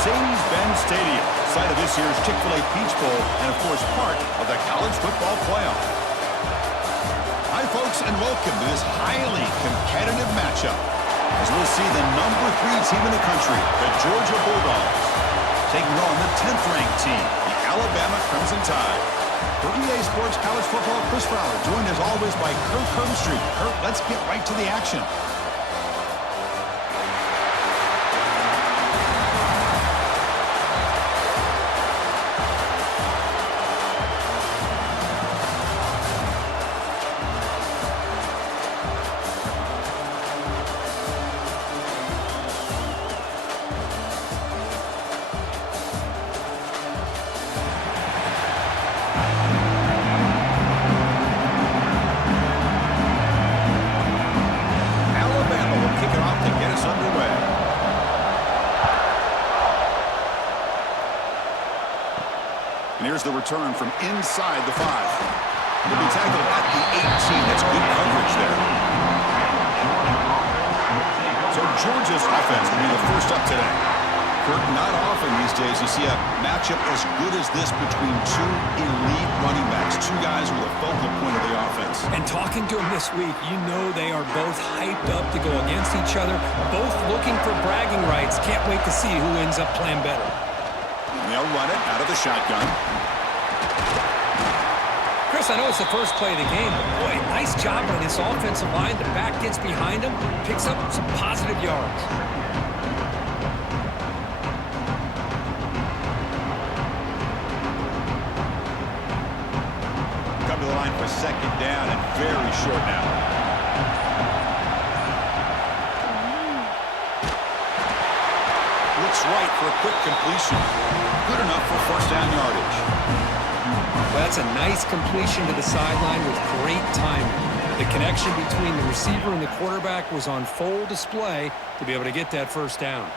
Mercedes-Benz Stadium, site of this year's Chick-fil-A Peach Bowl, and of course part of the college football playoff. Hi folks, and welcome to this highly competitive matchup, as we'll see the number 3 team in the country, the Georgia Bulldogs, taking on the 10th ranked team, the Alabama Crimson Tide. For EA Sports College Football, Chris Fowler, joined as always by Kirk Hermstreet. Kirk, let's get right to the action. And here's the return from inside the 5. He'll be tackled at the 18. That's good coverage there. So Georgia's offense will be the first up today. Kirk, not often these days you see a matchup as good as this between 2 elite running backs, 2 guys who are the focal point of the offense. And talking to them this week, you know they are both hyped up to go against each other, both looking for bragging rights. Can't wait to see who ends up playing better. They'll run it out of the shotgun. Chris, I know it's the first play of the game, but boy, nice job by this offensive line. The back gets behind him, picks up some positive yards. Come to the line for second down and very short now. Looks right for a quick completion. Good enough for first down yardage. Well, that's a nice completion to the sideline with great timing. The connection between the receiver and the quarterback was on full display to be able to get that first down.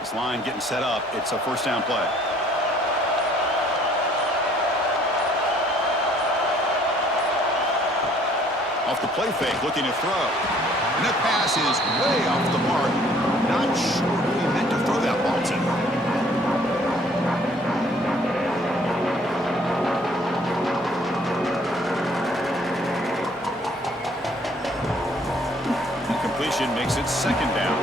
This line getting set up. It's a first down play. Off the play fake, looking to throw. And that pass is way off the mark. Not sure who he meant to throw that ball to. Completion makes it second down.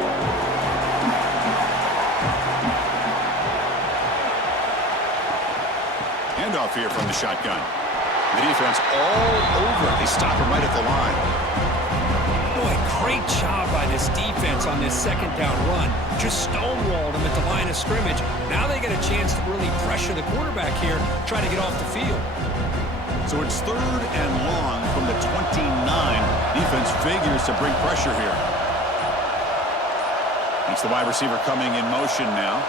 Handoff here from the shotgun. The defense all over it. They stop him right at the line. Boy, great job by this defense on this second down run. Just stonewalled him at the line of scrimmage. Now they get a chance to really pressure the quarterback here, try to get off the field. So it's 3rd and long from the 29. Defense figures to bring pressure here. It's the wide receiver coming in motion now.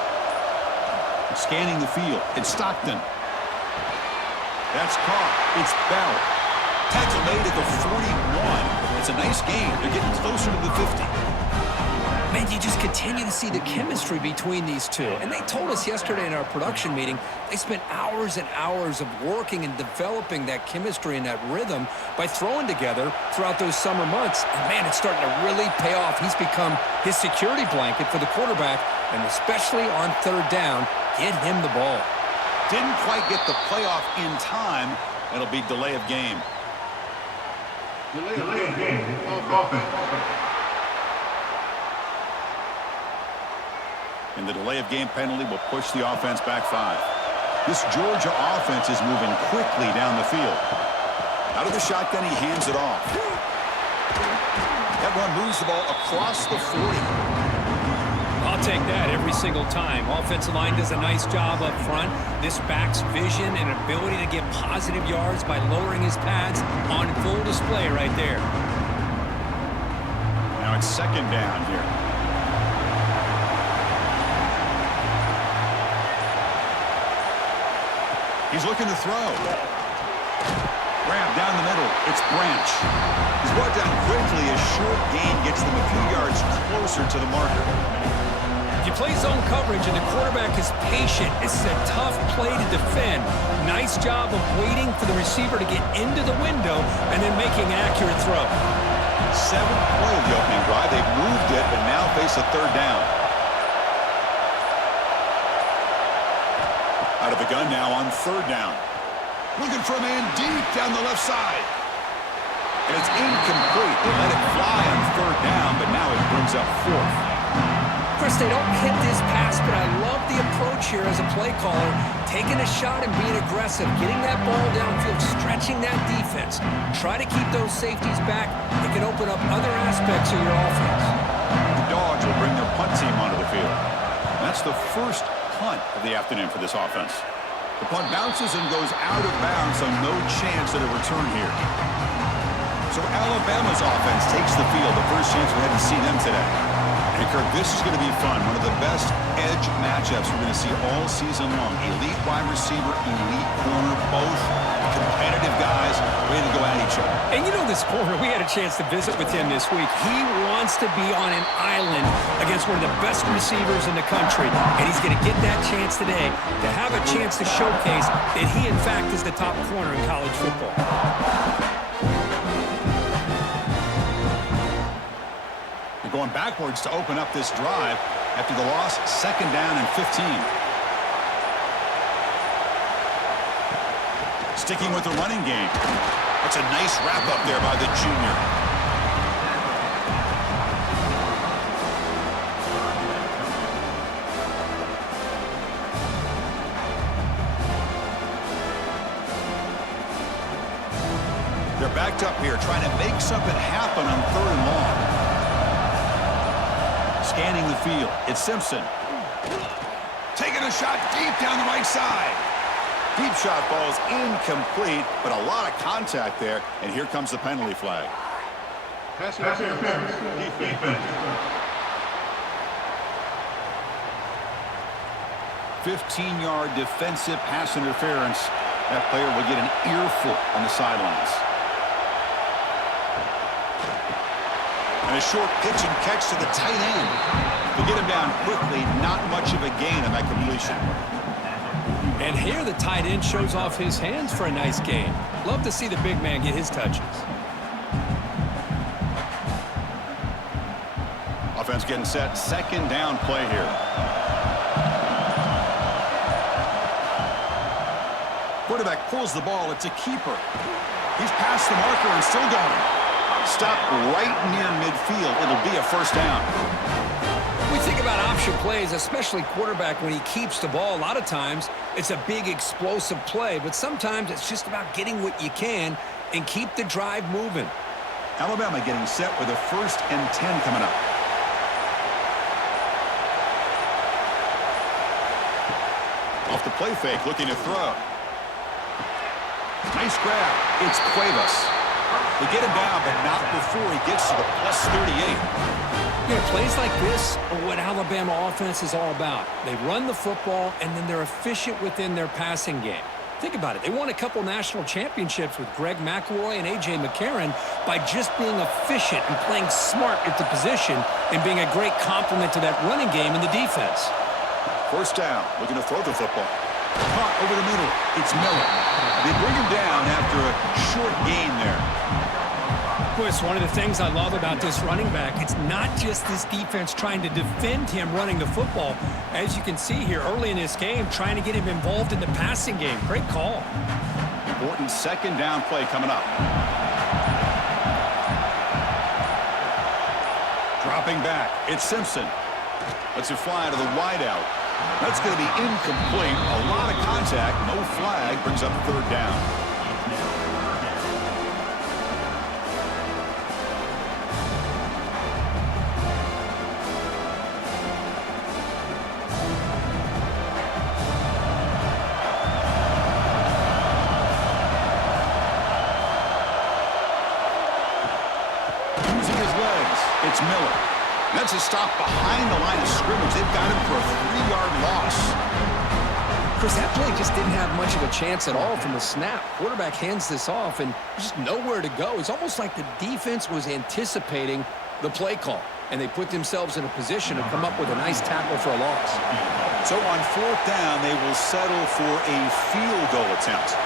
Scanning the field. It's Stockton. That's caught. It's Bell. Tackle made at the 41. It's a nice game. They're getting closer to the 50. Man, you just continue to see the chemistry between these two. And they told us yesterday in our production meeting, they spent hours and hours of working and developing that chemistry and that rhythm by throwing together throughout those summer months. And man, it's starting to really pay off. He's become his security blanket for the quarterback, and especially on 3rd down, get him the ball. Didn't quite get the playoff in time. It'll be delay of game. Delay of game. Offense. And the delay of game penalty will push the offense back 5. This Georgia offense is moving quickly down the field. Out of the shotgun, he hands it off. That run moves the ball across the 40. I'll take that every single time. Offensive line does a nice job up front. This back's vision and ability to get positive yards by lowering his pads on full display right there. Now it's second down here. He's looking to throw. Grab down the middle. It's Branch. He's brought down quickly as short gain gets them a few yards closer to the marker. You play zone coverage and the quarterback is patient. This is a tough play to defend. Nice job of waiting for the receiver to get into the window and then making an accurate throw. 7th play of the opening drive. They've moved it, but now face a 3rd down. Out of the gun now on third down. Looking for a man deep down the left side. And it's incomplete. They let it fly on third down, but now it brings up fourth. Chris, they don't hit this pass, but I love the approach here as a play caller. Taking a shot and being aggressive, getting that ball downfield, stretching that defense. Try to keep those safeties back. It can open up other aspects of your offense. The Dogs will bring their punt team onto the field. That's the first punt of the afternoon for this offense. The punt bounces and goes out of bounds, so no chance at a return here. So Alabama's offense takes the field, the first chance we had to see them today. And Kirk, this is going to be fun. One of the best edge matchups we're going to see all season long. Elite wide receiver, elite corner, both competitive guys ready to go at each other. And you know this corner, we had a chance to visit with him this week. He wants to be on an island against one of the best receivers in the country. And he's going to get that chance today to have a chance to showcase that he, in fact, is the top corner in college football. Going backwards to open up this drive after the loss, second down and 15. Sticking with the running game. That's a nice wrap-up there by the junior. They're backed up here, trying to make something happen on third and long. Scanning the field, it's Simpson. Taking a shot deep down the right side. Deep shot ball is incomplete, but a lot of contact there, and here comes the penalty flag. Pass interference. Defense. 15-yard defensive pass interference. That player will get an earful on the sidelines. And a short pitch and catch to the tight end. To get him down quickly, not much of a gain on that completion. And here the tight end shows off his hands for a nice gain. Love to see the big man get his touches. Offense getting set. Second down play here. Quarterback pulls the ball. It's a keeper. He's past the marker and still going. Stop right near midfield. It'll be a first down. We think about option plays, especially quarterback when he keeps the ball. A lot of times it's a big explosive play, but sometimes it's just about getting what you can and keep the drive moving. Alabama getting set with a 1st and 10 coming up. Off the play fake, looking to throw. Nice grab. It's Cuevas. They get him down, but not before he gets to the plus 38. Yeah, plays like this are what Alabama offense is all about. They run the football, and then they're efficient within their passing game. Think about it. They won a couple national championships with Greg McElroy and A.J. McCarron by just being efficient and playing smart at the position and being a great complement to that running game in the defense. First down, looking to throw the football. Caught over the middle. It's Miller. They bring him down after a short gain there. Chris, one of the things I love about this running back, it's not just this defense trying to defend him running the football. As you can see here early in this game, trying to get him involved in the passing game. Great call. Important second down play coming up. Dropping back. It's Simpson. Lets it fly to the wideout. That's going to be incomplete. A lot of contact. No flag. Brings up third down. Using his legs. It's Miller. That's a stop behind the line of scrimmage. They've got him for a 3-yard loss. Chris, that play just didn't have much of a chance at all from the snap. Quarterback hands this off and just nowhere to go. It's almost like the defense was anticipating the play call, and they put themselves in a position to come up with a nice tackle for a loss. So on fourth down, they will settle for a field goal attempt.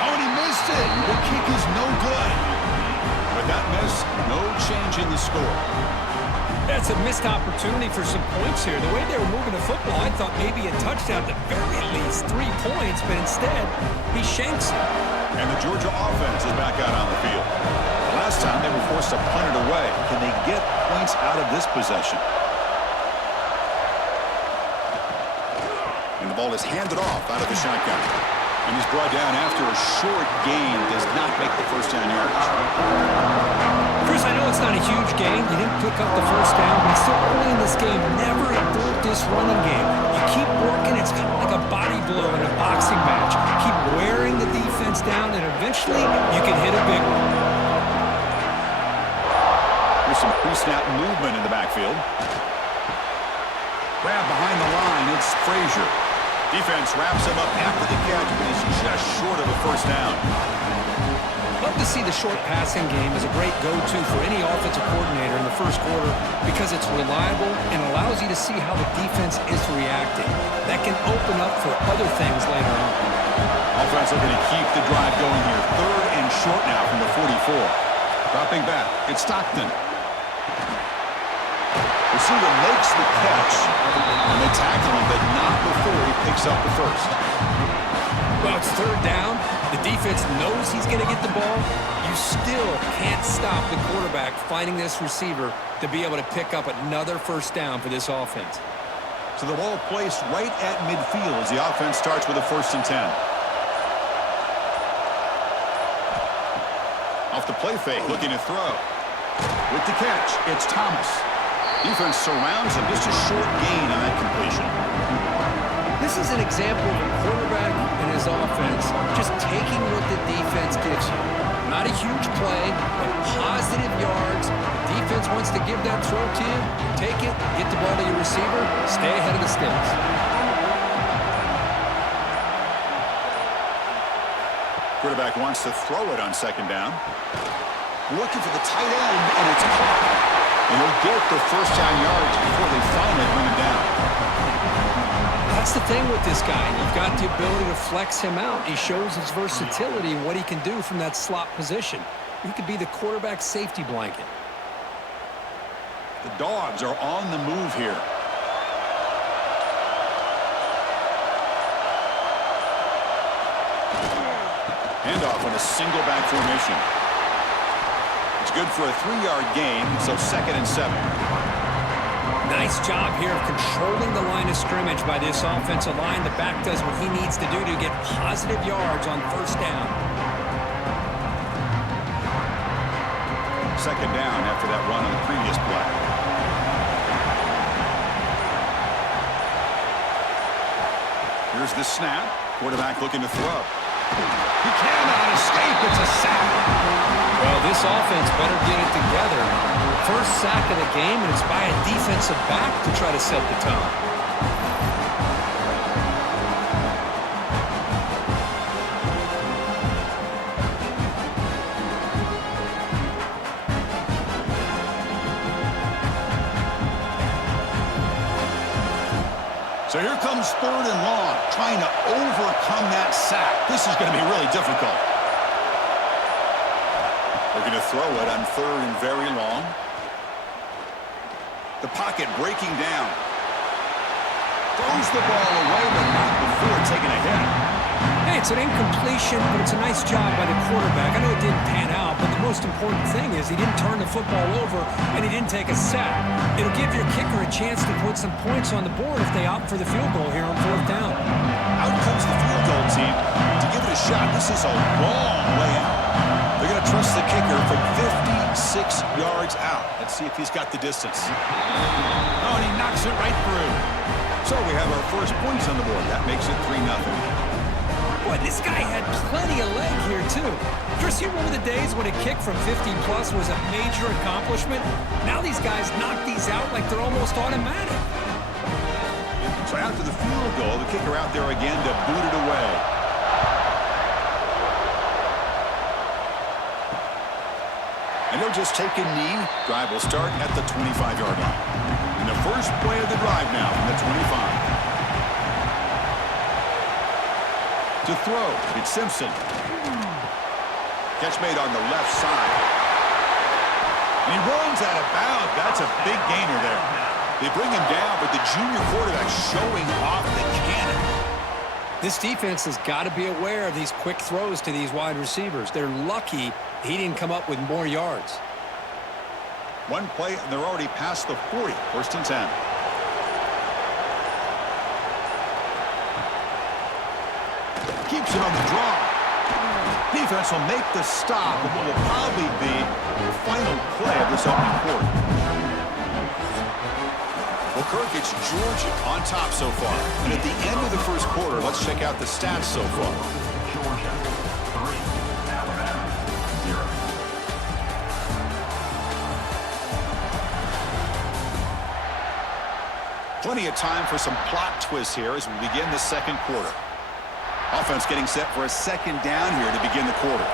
Oh, and he missed it. The kick is no good. With that miss, no change in the score. That's a missed opportunity for some points here. The way they were moving the football, I thought maybe a touchdown, at the very least 3 points, but instead, he shanks it. And the Georgia offense is back out on the field. The last time they were forced to punt it away. Can they get points out of this possession? And the ball is handed off out of the shotgun. And he's brought down after a short gain. Does not make the first down yardage. Chris, I know it's not a huge gain. You didn't pick up the first down, but still early in this game, never abort this running game. You keep working. It's kind of like a body blow in a boxing match. Keep wearing the defense down, and eventually you can hit a big one. There's some pre-snap movement in the backfield. Grab behind the line. It's Frazier. Defense wraps him up after the catch, but he's just short of a first down. Love to see the short passing game as a great go-to for any offensive coordinator in the first quarter because it's reliable and allows you to see how the defense is reacting. That can open up for other things later on. Offense looking to keep the drive going here. 3rd and short now from the 44. Dropping back. It's Stockton. Receiver makes the catch, and they tackle him, but not before he picks up the first. Well, it's 3rd down. The defense knows he's going to get the ball. You still can't stop the quarterback finding this receiver to be able to pick up another first down for this offense. So the ball placed right at midfield as the offense starts with a 1st and 10. Off the play fake, looking to throw. With the catch, it's Thomas. Defense surrounds him. Just a short gain on that completion. This is an example of a quarterback and his offense just taking what the defense gives you. Not a huge play, but positive yards. Defense wants to give that throw to you. Take it, get the ball to your receiver, stay ahead of the sticks. Quarterback wants to throw it on 2nd down. Looking for the tight end, and it's caught. And he'll get the first down yards before they finally bring him down. That's the thing with this guy. You've got the ability to flex him out. He shows his versatility and what he can do from that slot position. He could be the quarterback safety blanket. The Dogs are on the move here. Handoff on a single back formation. It's good for a 3-yard gain, so 2nd and 7. Nice job here of controlling the line of scrimmage by this offensive line. The back does what he needs to do to get positive yards on 1st down. 2nd down after that run on the previous play. Here's the snap. Quarterback looking to throw. He cannot escape. It's a sack. Well, this offense better get it together. First sack of the game, and it's by a defensive back to try to set the tone. So here comes 3rd and long, trying to overcome that sack. This is going to be really difficult. Looking to throw it on 3rd and very long. The pocket breaking down. Throws the ball away, but not before taking a hit. Hey, it's an incompletion, but it's a nice job by the quarterback. I know it didn't pan out, but the most important thing is he didn't turn the football over and he didn't take a sack. It'll give your kicker a chance to put some points on the board if they opt for the field goal here on 4th down. Out comes the field goal team to give it a shot. This is a long way out. They're going to trust the kicker from 56 yards out. Let's see if he's got the distance. Oh, and he knocks it right through. So we have our first points on the board. That makes it 3-0. Boy, this guy had plenty of leg here, too. Chris, you remember the days when a kick from 50-plus was a major accomplishment? Now these guys knock these out like they're almost automatic. So after the field goal, the kicker out there again to boot it away. And he'll just take a knee. Drive will start at the 25-yard line. And the first play of the drive now from the 25. To throw, it's Simpson. Catch made on the left side. And he runs out of bounds. That's a big gainer there. They bring him down, but the junior quarterback showing off the cannon. This defense has got to be aware of these quick throws to these wide receivers. They're lucky he didn't come up with more yards. One play, and they're already past the 40. First and 10. Keeps it on the draw. Defense will make the stop, and what will probably be the final play of this opening quarter. Well, Kirk, it's Georgia on top so far. And at the end of the first quarter, let's check out the stats so far. Georgia, 3. Alabama, 0. Plenty of time for some plot twists here as we begin the second quarter. Offense getting set for a second down here to begin the quarter.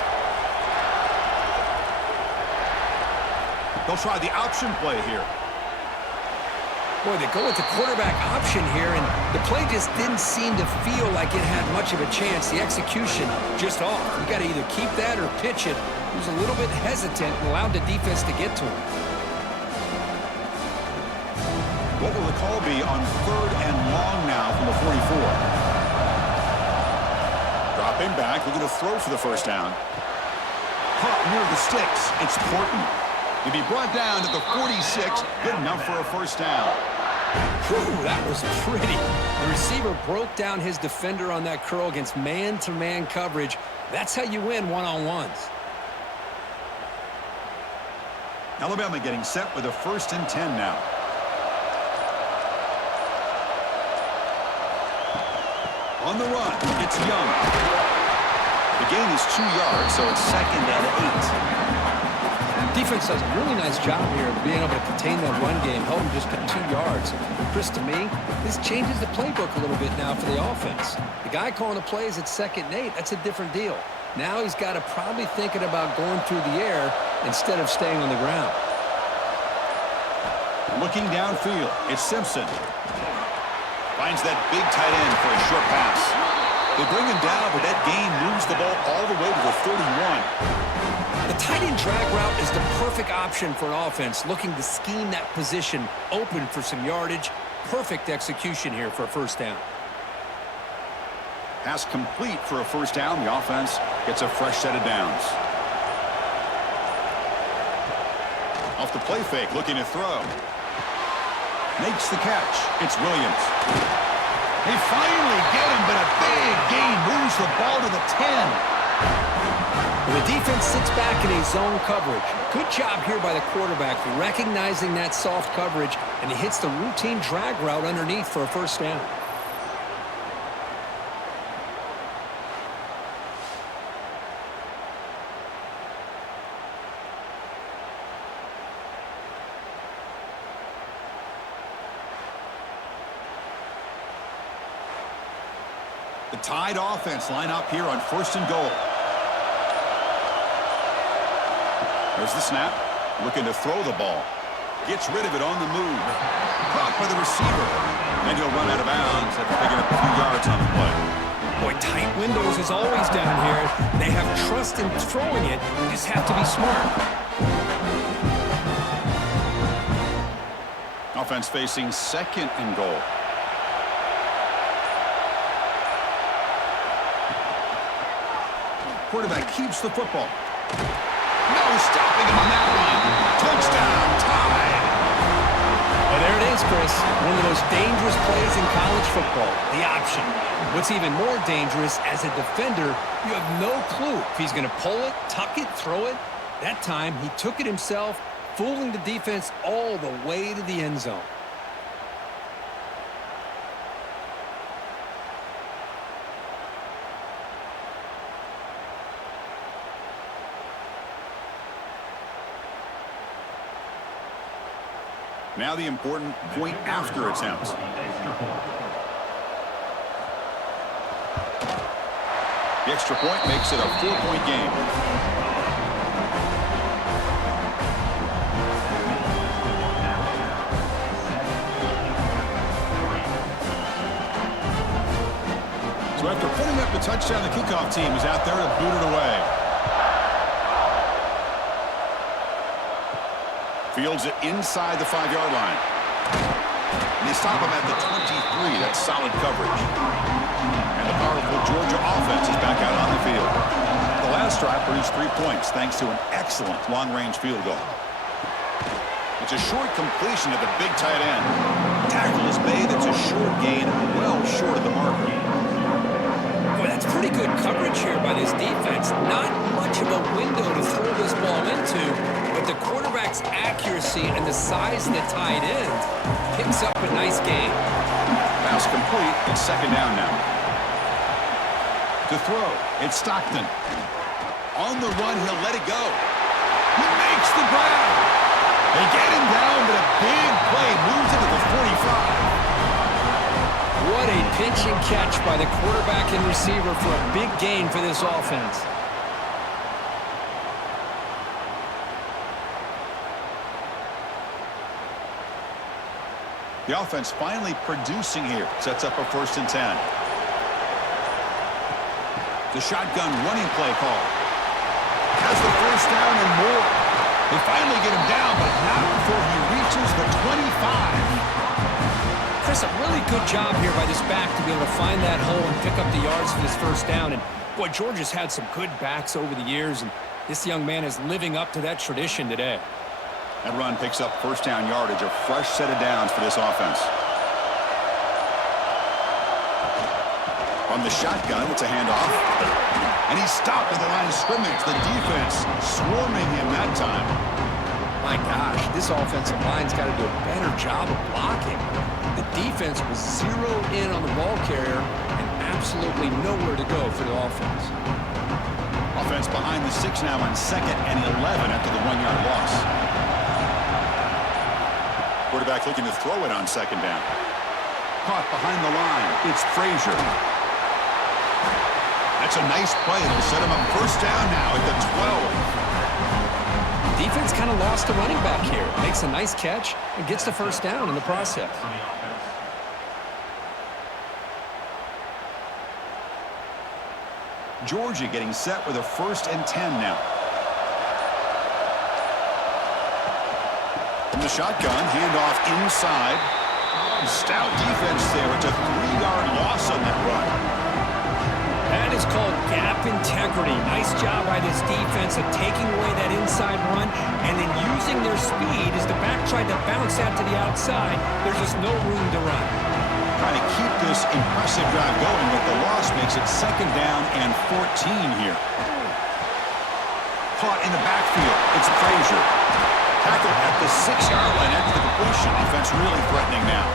They'll try the option play here. Boy, they go with the quarterback option here, and the play just didn't seem to feel like it had much of a chance. The execution just off. You got to either keep that or pitch it. He was a little bit hesitant and allowed the defense to get to him. What will the call be on 3rd and long now from the 44? Dropping back, looking to throw for the first down. Caught near the sticks. It's Porton. He'll be brought down to the 46. Good enough for a first down. Whew, that was pretty. The receiver broke down his defender on that curl against man-to-man coverage. That's how you win one-on-ones. Alabama getting set with a 1st and 10 now. On the run, it's Young. The gain is 2 yards, so it's 2nd and 8. Defense does a really nice job here of being able to contain that run game, held him just at 2 yards. Chris, to me, this changes the playbook a little bit now for the offense. The guy calling the plays at 2nd and 8, that's a different deal. Now he's got to probably thinking about going through the air instead of staying on the ground. Looking downfield, it's Simpson. Finds that big tight end for a short pass. They bring him down, but that gain moves the ball all the way to the 31. The tight end drag route is the perfect option for an offense looking to scheme that position open for some yardage. Perfect execution here for a first down. Pass complete for a first down. The offense gets a fresh set of downs. Off the play fake, looking to throw. Makes the catch. It's Williams. They finally get him, but a big gain moves the ball to the 10. The defense sits back in a zone coverage. Good job here by the quarterback recognizing that soft coverage, and he hits the routine drag route underneath for a first down. The Tide offense line up here on 1st and goal. There's the snap. Looking to throw the ball. Gets rid of it on the move. Caught by the receiver. And he'll run out of bounds after picking up a few yards on the play. Boy, tight windows is always down here. They have trust in throwing it. You just have to be smart. Offense facing 2nd and goal. Quarterback keeps the football. No stopping him on that one. Touchdown, Tide. Well, there it is, Chris. One of the most dangerous plays in college football, the option. What's even more dangerous, as a defender, you have no clue if he's going to pull it, tuck it, throw it. That time, he took it himself, fooling the defense all the way to the end zone. Now the important point after attempt. The extra point makes it a 4-point game. So after putting up the touchdown, the kickoff team is out there to boot it away. Fields it inside the 5-yard line. And they stop him at the 23. That's solid coverage. And the powerful Georgia offense is back out on the field. The last drive produced 3 points thanks to an excellent long-range field goal. It's a short completion to the big tight end. Tackle is made. It's a short gain, well short of the marker. Boy, that's pretty good coverage here by this defense. Not much of a window to throw this ball into, but the quarterback's accuracy and the size of the tight end picks up a nice gain. Pass complete. It's second down now. To throw, it's Stockton. On the run, he'll let it go. He makes the grab. They get him down, but a big play moves into the 45. What a pitch and catch by the quarterback and receiver for a big gain for this offense. The offense finally producing here. Sets up a 1st and 10. The shotgun running play call. Has the 1st down and more. They finally get him down, but not before he reaches the 25. Chris, a really good job here by this back to be able to find that hole and pick up the yards for this 1st down. And, boy, Georgia's had some good backs over the years, and this young man is living up to that tradition today. That run picks up 1st down yardage, a fresh set of downs for this offense. From the shotgun, it's a handoff. And he's stopped at the line of scrimmage. The defense swarming him that time. My gosh, this offensive line's got to do a better job of blocking. The defense was zeroed in on the ball carrier and absolutely nowhere to go for the offense. Offense behind the 6 now on 2nd and 11 after the 1-yard loss. Quarterback looking to throw it on 2nd down. Caught behind the line. It's Frazier. That's a nice play. It'll set him up 1st down now at the 12. Defense kind of lost the running back here. Makes a nice catch and gets the 1st down in the process. Georgia getting set with a 1st and 10 now. From the shotgun, handoff inside. Stout defense there. It's a 3-yard loss on that run. That is called gap integrity. Nice job by this defense of taking away that inside run and then using their speed as the back tried to bounce out to the outside. There's just no room to run. Trying to keep this impressive drive going, but the loss makes it 2nd down and 14 here. Caught in the backfield. It's Frazier. Tackled at the 6-yard line after the completion. Offense really threatening now.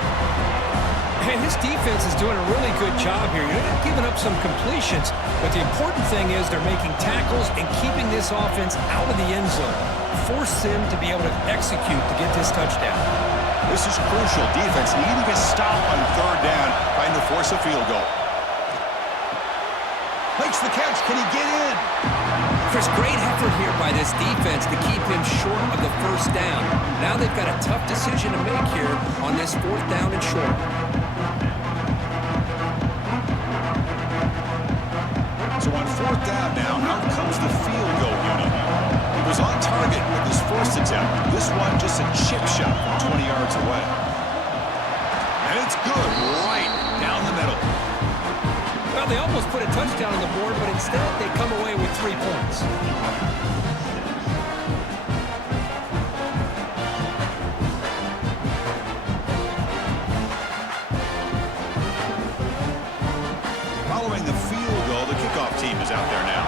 And this defense is doing a really good job here. You're not giving up some completions, but the important thing is they're making tackles and keeping this offense out of the end zone. Force them to be able to execute to get this touchdown. This is crucial. Defense needing a stop on 3rd down, trying to force a field goal. Makes the catch. Can he get in? Chris, great effort here by this defense to keep him short of the 1st down. Now they've got a tough decision to make here on this 4th down and short. So on 4th down now, out comes the field goal unit. He was on target with his 1st attempt. This one just a chip shot from 20 yards away. And it's good right down the middle. Well, they almost put a touchdown on the board, but instead they come away with 3 points. Following the field goal, the kickoff team is out there now.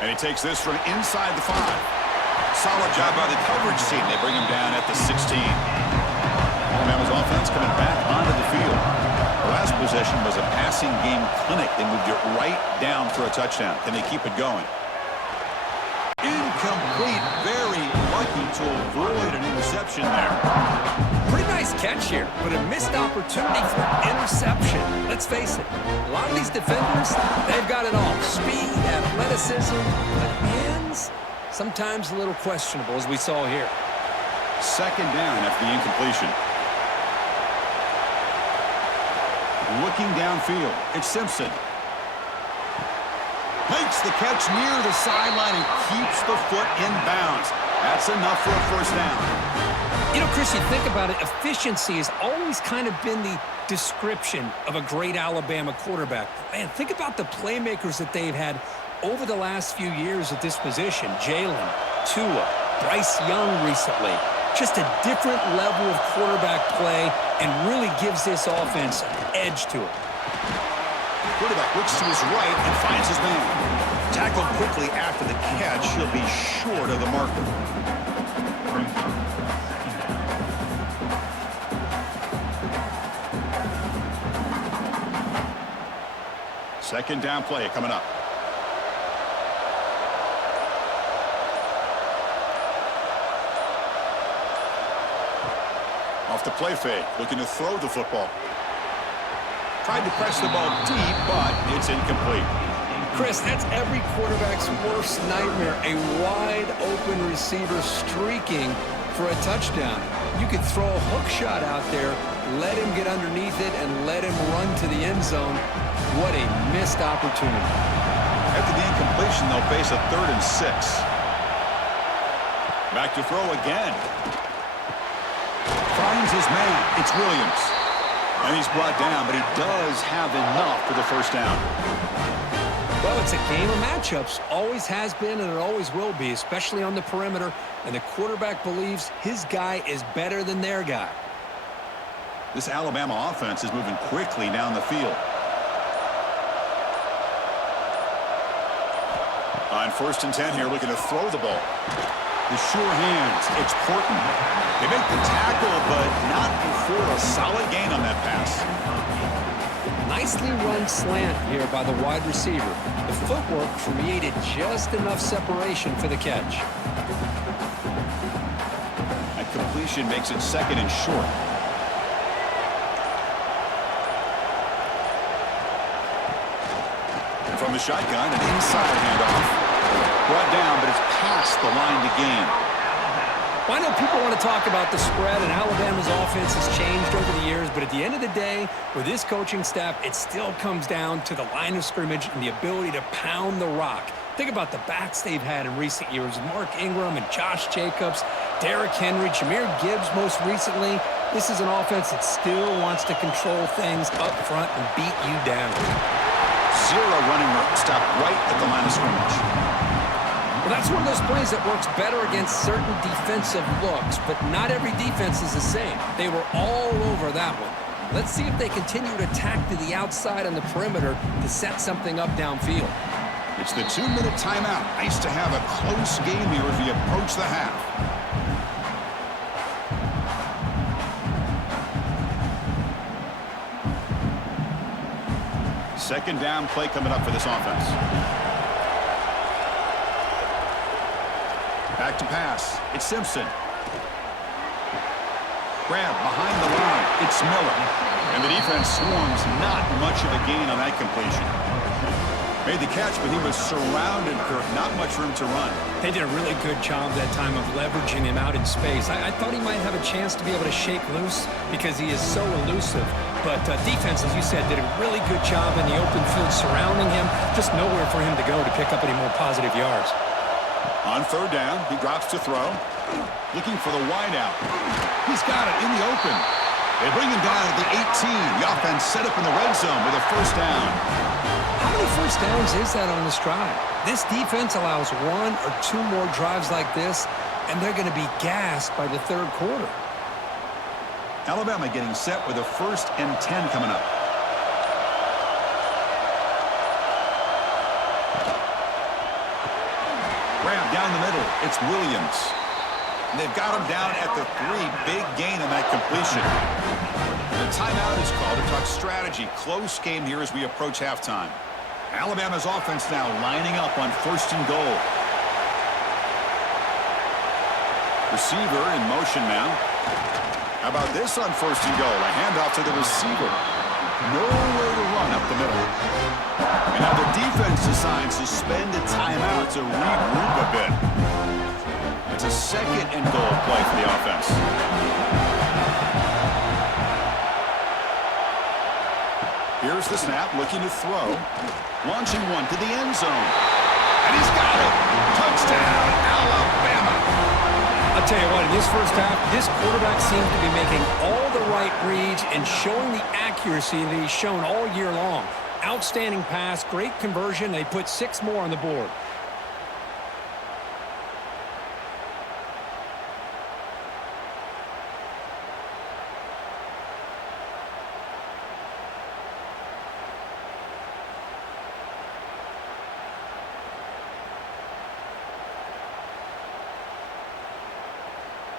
And he takes this from inside the 5. Solid job by the coverage team. They bring him down at the 16. Alabama's offense coming back onto the field. The last possession was a passing game clinic. They moved it right down for a touchdown. Can they keep it going? Incomplete. Very lucky to avoid an interception there. Pretty nice catch here, but a missed opportunity for interception. Let's face it, a lot of these defenders, they've got it all. Speed, athleticism, but hands, sometimes a little questionable, as we saw here. 2nd down after the incompletion. Looking downfield, it's Simpson. Makes the catch near the sideline and keeps the foot in bounds. That's enough for a first down. You know, Chris, you think about it, efficiency has always kind of been the description of a great Alabama quarterback. Man, think about the playmakers that they've had over the last few years at this position. Jalen, Tua, Bryce Young recently. Just a different level of quarterback play and really gives this offense an edge to it. Quarterback looks to his right and finds his man. Tackled quickly after the catch. He'll be short of the marker. Second down play coming up. Off the play fake, looking to throw the football. Tried to press the ball deep, but it's incomplete. Chris, that's every quarterback's worst nightmare, a wide-open receiver streaking for a touchdown. You could throw a hook shot out there, let him get underneath it, and let him run to the end zone. What a missed opportunity. After the incompletion, they'll face a 3rd and 6. Back to throw again. Finds his man. It's Williams. And he's brought down, but he does have enough for the first down. Well, it's a game of matchups. Always has been, and it always will be, especially on the perimeter. And the quarterback believes his guy is better than their guy. This Alabama offense is moving quickly down the field. On 1st and 10 here, looking to throw the ball. The sure hands. It's Portman. They make the tackle, but not before a solid gain on that pass. Nicely run slant here by the wide receiver. The footwork created just enough separation for the catch. That completion makes it 2nd and short. And from the shotgun, an inside handoff. Brought down, but it's past the line to gain. Well, I know people want to talk about the spread, and Alabama's offense has changed over the years, but at the end of the day, with this coaching staff, it still comes down to the line of scrimmage and the ability to pound the rock. Think about the backs they've had in recent years, Mark Ingram and Josh Jacobs, Derrick Henry, Jahmyr Gibbs most recently. This is an offense that still wants to control things up front and beat you down. Zero running room. Stop right at the line of scrimmage. Well, that's one of those plays that works better against certain defensive looks, but not every defense is the same. They were all over that one. Let's see if they continue to tack to the outside on the perimeter to set something up downfield. It's the 2-minute timeout. Nice to have a close game here as we approach the half. Second down play coming up for this offense. Back to pass. It's Simpson. Grab behind the line. It's Miller. And the defense swarms. Not much of a gain on that completion. Made the catch, but he was surrounded, Kirk. Not much room to run. They did a really good job that time of leveraging him out in space. I thought he might have a chance to be able to shake loose because he is so elusive. But defense, as you said, did a really good job in the open field surrounding him. Just nowhere for him to go to pick up any more positive yards. On 3rd down, he drops to throw. Looking for the wideout. He's got it in the open. They bring him down at the 18. The offense set up in the red zone with a first down. How many first downs is that on this drive? This defense allows 1 or 2 more drives like this, and they're going to be gassed by the 3rd quarter. Alabama getting set with a 1st and 10 coming up. Grab down the middle. It's Williams. And they've got him down at the 3. Big gain on that completion. The timeout is called to talk strategy. Close game here as we approach halftime. Alabama's offense now lining up on 1st and goal. Receiver in motion now. How about this on 1st and goal? A handoff to the receiver. Nowhere to run up the middle. And now the defense decides to spend a timeout to regroup a bit. It's a 2nd and goal play for the offense. Here's the snap, looking to throw. Launching one to the end zone. And he's got it. Touchdown, Alabama. I'll tell you what, in this first half, this quarterback seems to be making all the right reads and showing the accuracy that he's shown all year long. Outstanding pass, great conversion. They put 6 more on the board.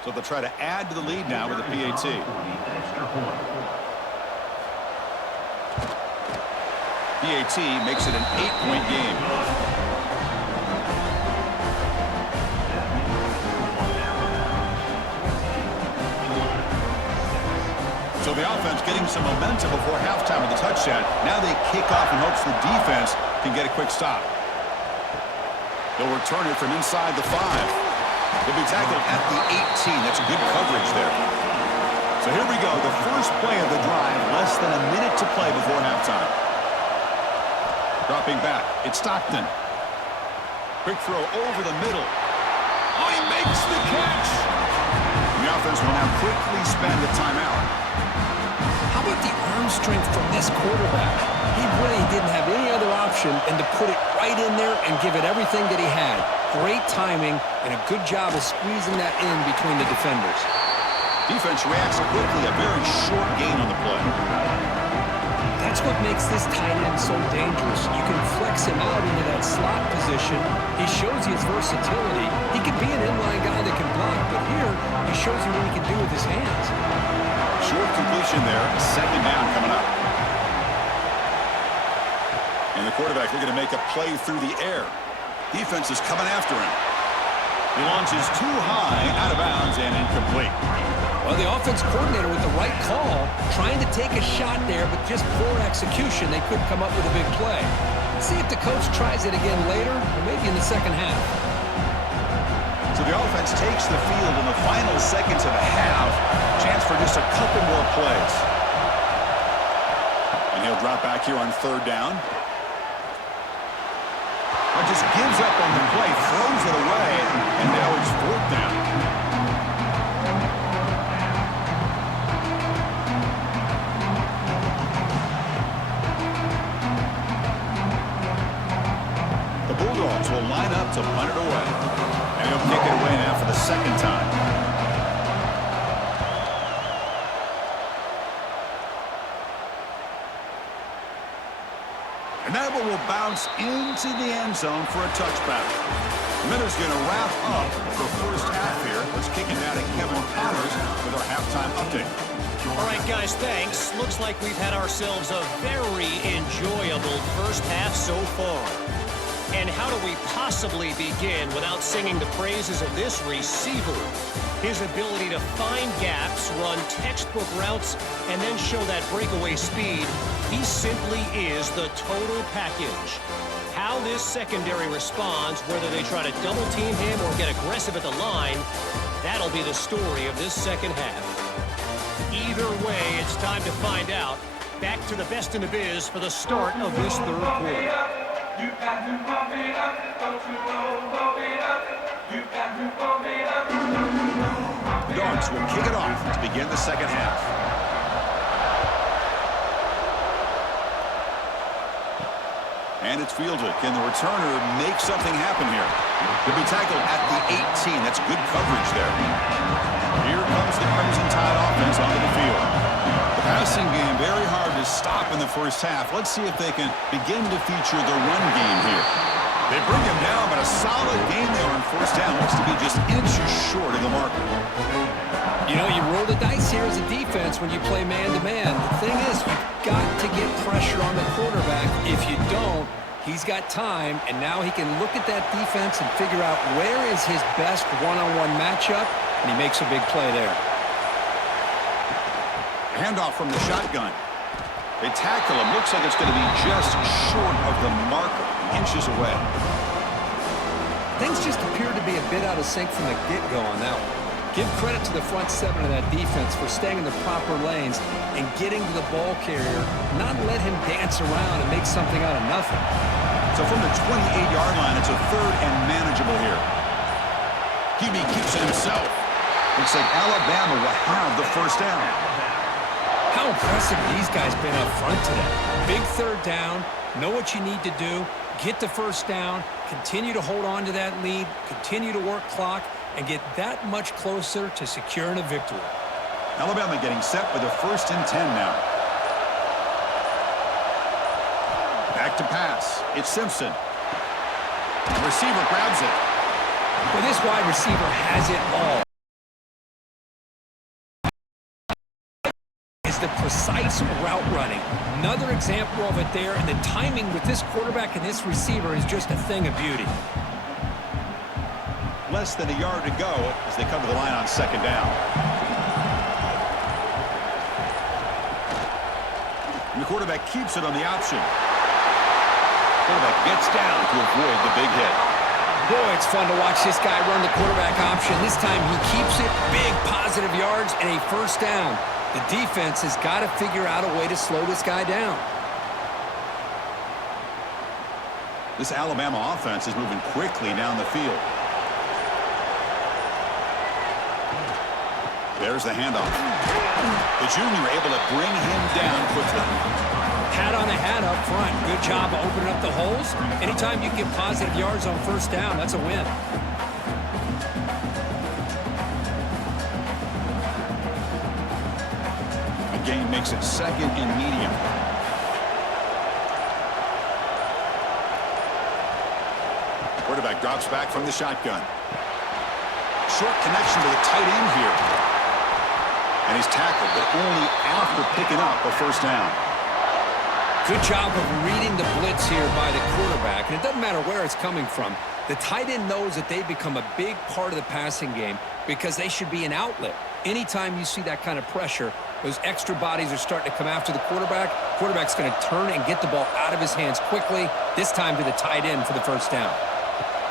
So they'll try to add to the lead now with the PAT. Extra point. PAT makes it an 8-point game. So the offense getting some momentum before halftime with the touchdown. Now they kick off in hopes the defense can get a quick stop. They'll return it from inside the 5. They'll be tackled at the 18. That's good coverage there. So here we go. The first play of the drive. Less than a minute to play before halftime. Dropping back. It's Stockton. Quick throw over the middle. Oh, he makes the catch. The offense will now quickly spend a timeout. How about the arm strength from this quarterback? He really didn't have any other option than to put it right in there and give it everything that he had. Great timing and a good job of squeezing that in between the defenders. Defense reacts quickly. A very short gain on the play. That's what makes this tight end so dangerous. You can flex him out into that slot position. He shows you his versatility. He could be an inline guy that can block, but here he shows you what he can do with his hands. Short completion there. Second down coming up. And the quarterback looking to make a play through the air. Defense is coming after him. He launches too high, out of bounds, and incomplete. Well, the offense coordinator with the right call, trying to take a shot there, but just poor execution. They couldn't come up with a big play. See if the coach tries it again later, or maybe in the second half. So the offense takes the field in the final seconds of the half. Chance for just a couple more plays. And he'll drop back here on third down. Just gives up on the play, throws it away, and now it's fourth down. The Bulldogs will line up to punt it away. And he'll kick it away now for the second time. And that one will bounce into the end zone for a touchback. Miller's going to wrap up the first half here. Let's kick it down to Kevin Connors with our halftime update. All right, guys, thanks. Looks like we've had ourselves a very enjoyable first half so far. And how do we possibly begin without singing the praises of this receiver? His ability to find gaps, run textbook routes, and then show that breakaway speed. He simply is the total package. How this secondary responds, whether they try to double team him or get aggressive at the line, that'll be the story of this second half. Either way, it's time to find out. Back to the best in the biz for the start of this third quarter. You got to pump it up, don't you know, pump it up. You got to pump it up. The Dogs will kick it off to begin the second half. And it's fielded. Can the returner make something happen here? He'll be tackled at the 18. That's good coverage there. Here comes the Crimson Tide offense onto the field. The passing game very hard to stop in the first half. Let's see if they can begin to feature the run game here. They bring him down, but a solid game there on first down. Looks to be just inches short of the marker. You know, you roll the dice here as a defense when you play man-to-man. The thing is, you've got to get pressure on the quarterback. If you don't, he's got time, and now he can look at that defense and figure out where is his best one-on-one matchup, and he makes a big play there. Handoff from the shotgun. They tackle him. Looks like it's going to be just short of the marker, inches away. Things just appear to be a bit out of sync from the get-go on that one. Give credit to the front seven of that defense for staying in the proper lanes and getting to the ball carrier, not let him dance around and make something out of nothing. So from the 28-yard line, it's a third and manageable here. QB keeps it himself. Looks like Alabama will have the first down. How impressive these guys been up front today. Big third down, know what you need to do, get the first down, continue to hold on to that lead, continue to work clock, and get that much closer to securing a victory. Alabama getting set with a 1st and 10 now. Back to pass. It's Simpson. The receiver grabs it. Well, this wide receiver has it all. Is the precise route running. Another example of it there, and the timing with this quarterback and this receiver is just a thing of beauty. Less than a yard to go as they come to the line on 2nd down. And the quarterback keeps it on the option. Quarterback gets down to avoid the big hit. Boy, it's fun to watch this guy run the quarterback option. This time he keeps it, big positive yards, and a first down. The defense has got to figure out a way to slow this guy down. This Alabama offense is moving quickly down the field. There's the handoff. The junior able to bring him down quickly. Hat on a hat up front. Good job of opening up the holes. Anytime you get positive yards on first down, that's a win. The game makes it 2nd and medium. Quarterback drops back from the shotgun. Short connection to the tight end here. And he's tackled, but only after picking up a first down. Good job of reading the blitz here by the quarterback. And it doesn't matter where it's coming from. The tight end knows that they become a big part of the passing game because they should be an outlet. Anytime you see that kind of pressure, those extra bodies are starting to come after the quarterback. Quarterback's going to turn and get the ball out of his hands quickly, this time to the tight end for the first down.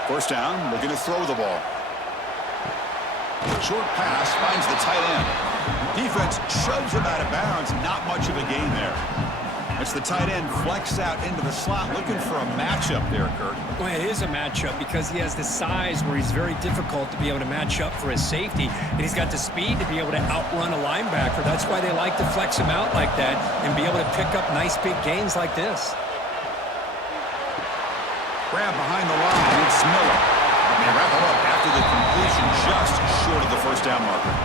First down, they're going to throw the ball. Short pass finds the tight end. Defense shoves him out of bounds. Not much of a gain there. It's the tight end flex out into the slot, looking for a matchup there, Kurt. Well, it is a matchup because he has the size where he's very difficult to be able to match up for his safety, and he's got the speed to be able to outrun a linebacker. That's why they like to flex him out like that and be able to pick up nice big gains like this. Grab behind the line. It's Miller. And they wrap him up after the completion just short of the first down marker.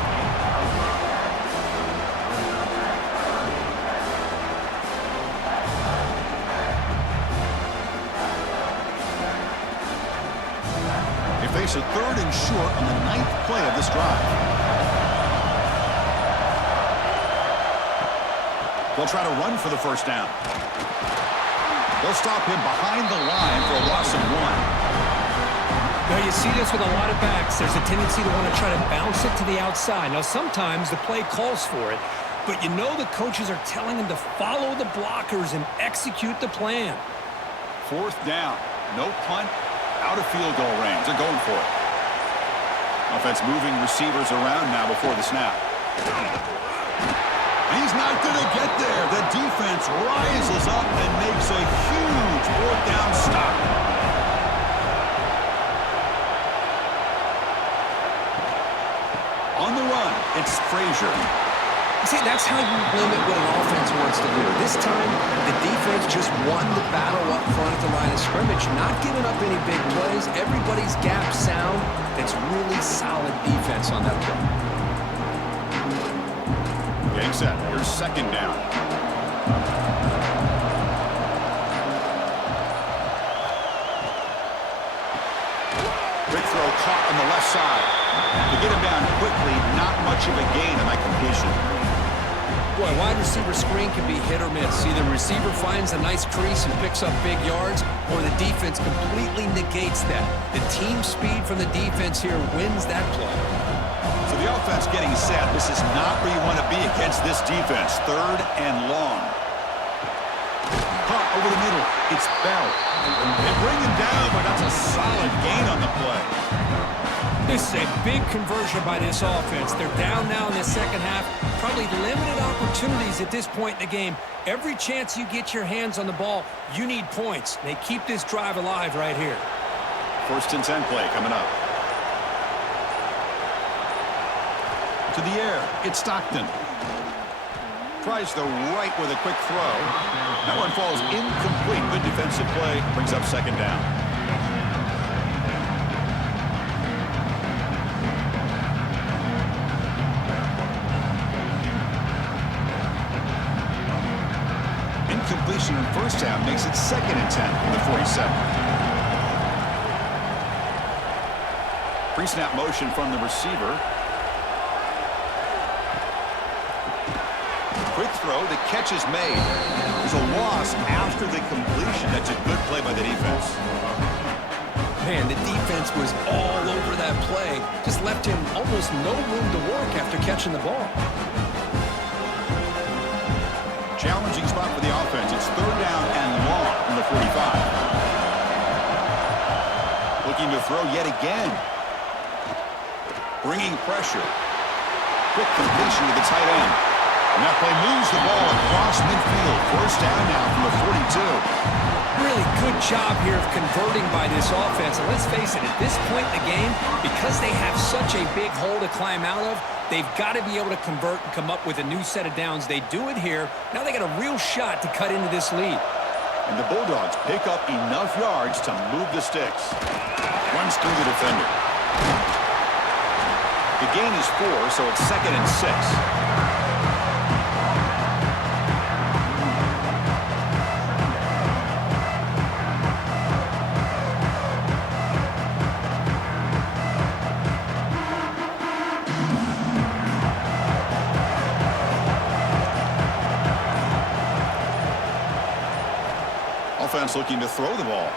They face a 3rd and short on the 9th play of this drive. They'll try to run for the first down. They'll stop him behind the line for a loss of 1. Now, you see this with a lot of backs. There's a tendency to want to try to bounce it to the outside. Now, sometimes the play calls for it, but you know the coaches are telling them to follow the blockers and execute the plan. 4th down. No punt. Out of field goal range. They're going for it. Offense moving receivers around now before the snap. He's not going to get there. The defense rises up and makes a huge 4th down stop. On the run, it's Frazier. See, that's how you limit what an offense wants to do. This time, the defense just won the battle up front at the line of scrimmage, not giving up any big plays. Everybody's gap sound. It's really solid defense on that play. Getting set. Here's 2nd down. Quick throw caught on the left side. To get him down quickly, not much of a gain on that completion. Boy, wide receiver screen can be hit or miss. Either the receiver finds a nice crease and picks up big yards, or the defense completely negates that. The team speed from the defense here wins that play. So the offense getting set. This is not where you want to be against this defense. 3rd and long. Caught over the middle. It's Bell. They bring him down, but that's a solid gain on the play. This is a big conversion by this offense. They're down now in the second half. Probably limited opportunities at this point in the game. Every chance you get your hands on the ball, you need points. They keep this drive alive right here. 1st and 10 play coming up. To the air. It's Stockton. Tries the right with a quick throw. That one falls incomplete. Good defensive play. Brings up 2nd down. Incompletion in 1st half makes it 2nd and 10 from the 47. Pre-snap motion from the receiver. Quick throw. The catch is made. There's a loss after the completion. That's a good play by the defense. Man, the defense was all over that play. Just left him almost no room to work after catching the ball. Challenging spot for the offense. It's 3rd down and long from the 45. Looking to throw yet again. Bringing pressure. Quick completion to the tight end. And that play moves the ball across midfield. 1st down now from the 42. Really good job here of converting by this offense. And let's face it, at this point in the game, because they have such a big hole to climb out of, they've got to be able to convert and come up with a new set of downs. They do it here. Now they got a real shot to cut into this lead. And the Bulldogs pick up enough yards to move the sticks. Runs through the defender. The gain is 4, so it's 2nd and 6. Offense looking to throw the ball.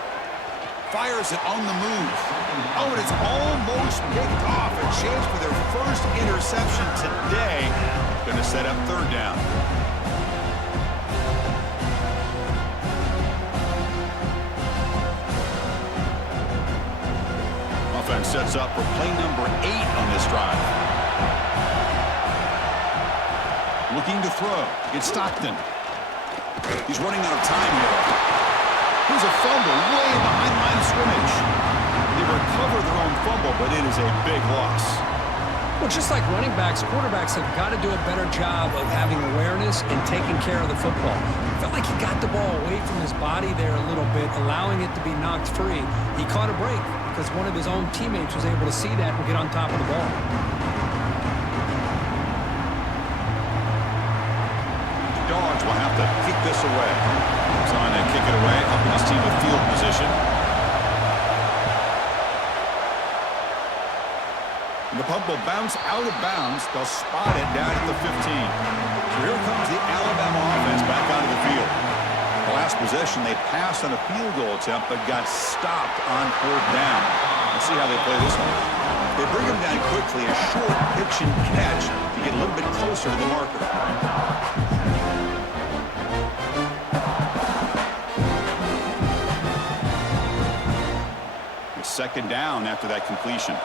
Fires it on the move. Oh, and it's almost picked off. A chance for their first interception today. Going to set up 3rd down. Offense sets up for play number 8 on this drive. Looking to throw. It's Stockton. He's running out of time here. Here's a fumble way behind the line of scrimmage. They recover their own fumble, but it is a big loss. Well, just like running backs, quarterbacks have got to do a better job of having awareness and taking care of the football. Felt like he got the ball away from his body there a little bit, allowing it to be knocked free. He caught a break because one of his own teammates was able to see that and get on top of the ball. Dogs will have to kick this away. Trying to kick it away, helping his team with field position. And the punt will bounce out of bounds. They'll spot it down at the 15. So here comes the Alabama offense back onto the field. The last possession, they passed on a field goal attempt, but got stopped on 4th down. Let's see how they play this one. They bring him down quickly, a short pitch and catch to get a little bit closer to the marker. 2nd down after that completion.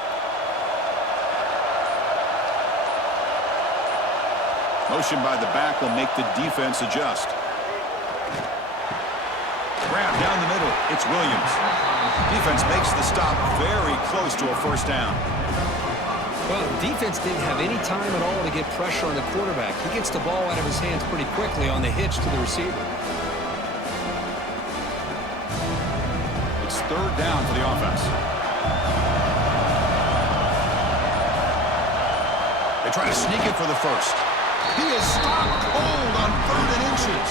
Motion by the back will make the defense adjust. Grab down the middle. It's Williams. Defense makes the stop very close to a 1st down. Well, defense didn't have any time at all to get pressure on the quarterback. He gets the ball out of his hands pretty quickly on the hitch to the receiver. It's 3rd down for the offense. They try to sneak it for the 1st. He is stopped cold on 3rd and inches.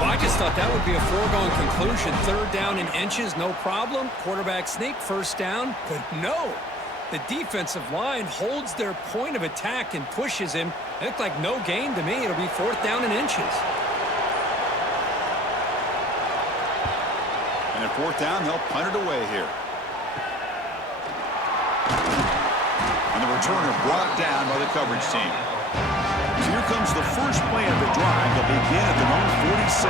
Well, I just thought that would be a foregone conclusion. 3rd down in inches, no problem. Quarterback sneak, 1st down. But no, the defensive line holds their point of attack and pushes him. It looked like no gain to me. It'll be 4th down in inches. And at 4th down, they'll punt it away here. And the returner brought down by the coverage team. So here comes the first play of the drive. They'll begin at their own 46.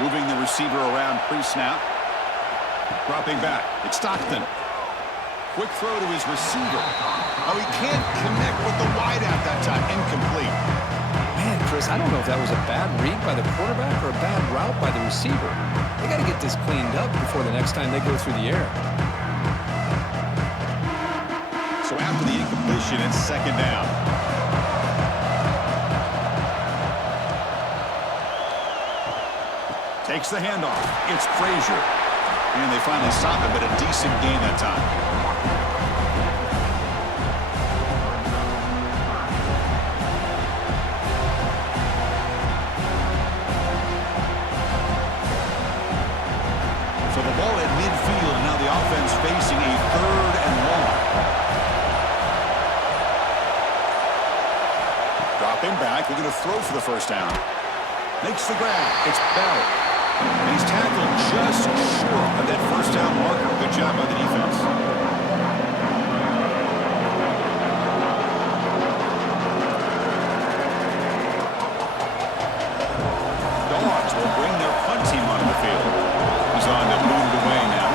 Moving the receiver around pre-snap. Dropping back. It's Stockton. Quick throw to his receiver. Oh, he can't connect with the wideout that time. Incomplete. Man, Chris, I don't know if that was a bad read by the quarterback or a bad route by the receiver. They got to get this cleaned up before the next time they go through the air. So after the incompletion, it's second down. Takes the handoff. It's Frazier. And they finally stop him, but a decent gain that time. So the ball at midfield, and now the offense facing a 3rd and long. Dropping back, looking to throw for the first down. Makes the grab. It's Bell. And he's tackled just short of that first down marker. Good job by the defense. Dogs will bring their punt team onto the field. He's on to move it away now.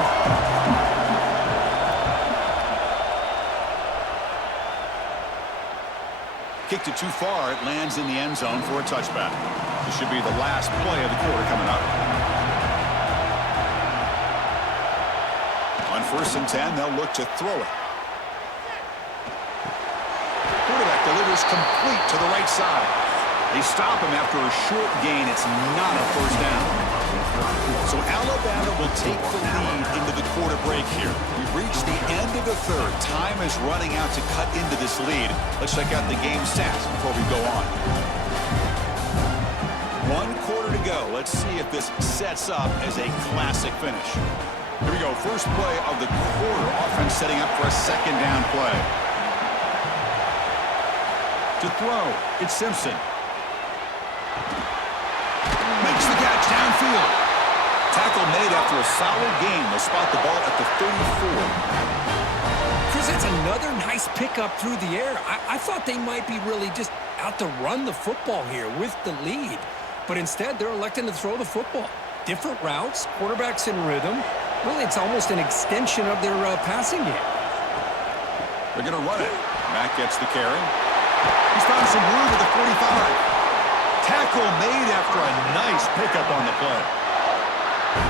Kicked it too far. It lands in the end zone for a touchback. This should be the last play of the quarter coming up. On 1st and 10, they'll look to throw it. Quarterback delivers complete to the right side. They stop him after a short gain. It's not a first down. So Alabama will take the lead into the quarter break here. We've reached the end of the 3rd. Time is running out to cut into this lead. Let's check out the game stats before we go on. 1 quarter to go. Let's see if this sets up as a classic finish. Here we go. First play of the quarter. Offense setting up for a second down play. To throw, it's Simpson. Makes the catch downfield. Tackle made after a solid gain. They'll spot the ball at the 34. Chris, that's another nice pickup through the air. I thought they might be really just out to run the football here with the lead. But instead, they're electing to throw the football. Different routes, quarterbacks in rhythm. Really, it's almost an extension of their passing game. They're going to run it. Matt gets the carry. He's found some room at the 45. Tackle made after a nice pickup on the play.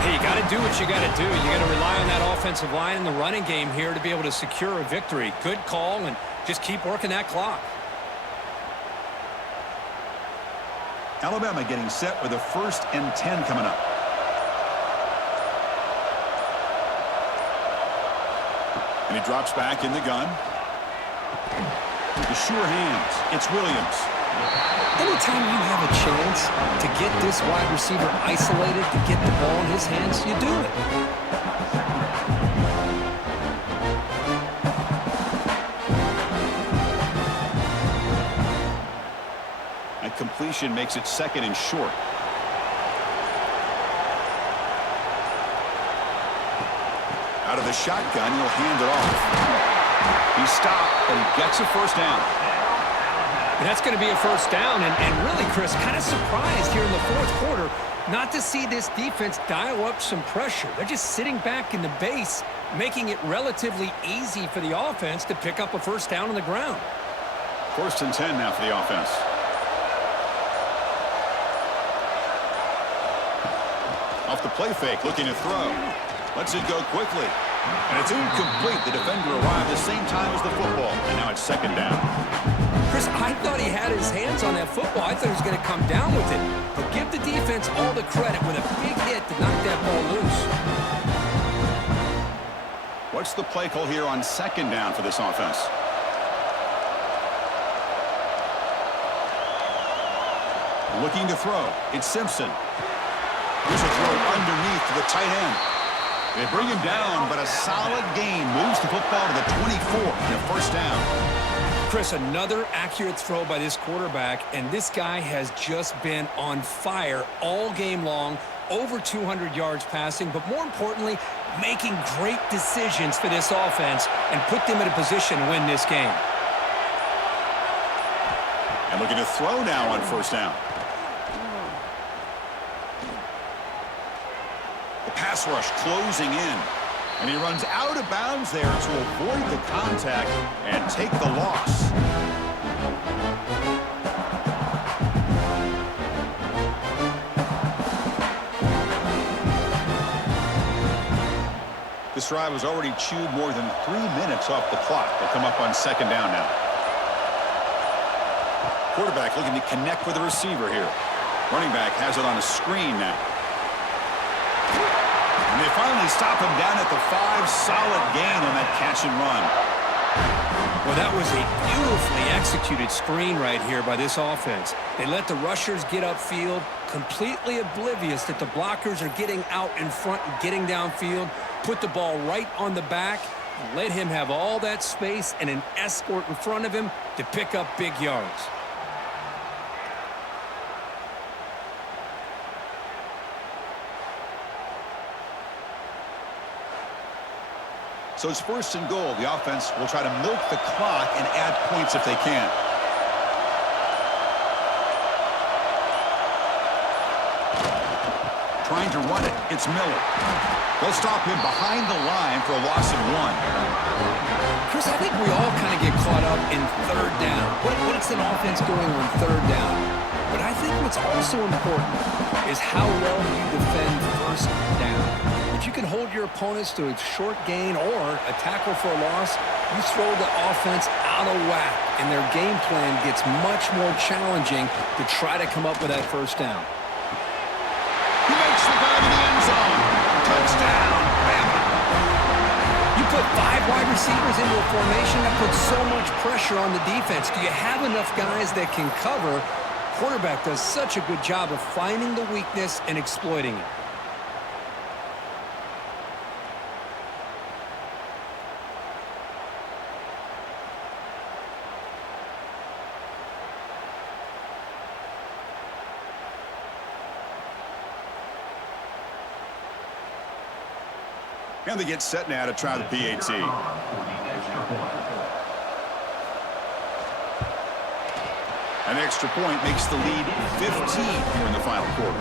Hey, you got to do what you got to do. You got to rely on that offensive line and the running game here to be able to secure a victory. Good call, and just keep working that clock. Alabama getting set with a 1st and 10 coming up. And he drops back in the gun. The sure hands. It's Williams. Anytime you have a chance to get this wide receiver isolated, to get the ball in his hands, you do it. And completion makes it 2nd and short. Out of the shotgun, he'll hand it off. He stopped, but he gets a first down. And that's going to be a first down. And really, Chris, kind of surprised here in the 4th quarter not to see this defense dial up some pressure. They're just sitting back in the base, making it relatively easy for the offense to pick up a first down on the ground. 1st and 10 now for the offense. Off the play fake, looking to throw. Lets it go quickly. And it's incomplete. The defender arrived the same time as the football. And now it's 2nd down. Chris, I thought he had his hands on that football. I thought he was going to come down with it. But give the defense all the credit with a big hit to knock that ball loose. What's the play call here on 2nd down for this offense? Looking to throw. It's Simpson. Here's a throw underneath to the tight end. They bring him down, but a solid gain moves the football to the 24 and a first down. Chris, another accurate throw by this quarterback, and this guy has just been on fire all game long, over 200 yards passing, but more importantly, making great decisions for this offense and put them in a position to win this game. And looking to throw now on first down. pass rush closing in. And he runs out of bounds there to avoid the contact and take the loss. This drive has already chewed more than 3 minutes off the clock. They'll come up on second down now. Quarterback looking to connect with the receiver here. Running back has it on a screen now. And they finally stop him down at the 5. Solid gain on that catch and run. Well, that was a beautifully executed screen right here by this offense. They let the rushers get upfield, completely oblivious that the blockers are getting out in front and getting downfield, put the ball right on the back, and let him have all that space and an escort in front of him to pick up big yards. So it's first and goal. The offense will try to milk the clock and add points if they can. Trying to run it. It's Miller. They'll stop him behind the line for a loss of 1. Chris, I think we all kind of get caught up in third down. What's an offense doing on third down? But I think what's also important is how well you defend first down. If you can hold your opponents to a short gain or a tackle for a loss, you throw the offense out of whack, and their game plan gets much more challenging to try to come up with that first down. He makes the grab in the end zone. Touchdown, Bama. You put 5 wide receivers into a formation that puts so much pressure on the defense. Do you have enough guys that can cover? Quarterback does such a good job of finding the weakness and exploiting it. And they get set now to try the PAT. An extra point makes the lead 15 here in the final quarter.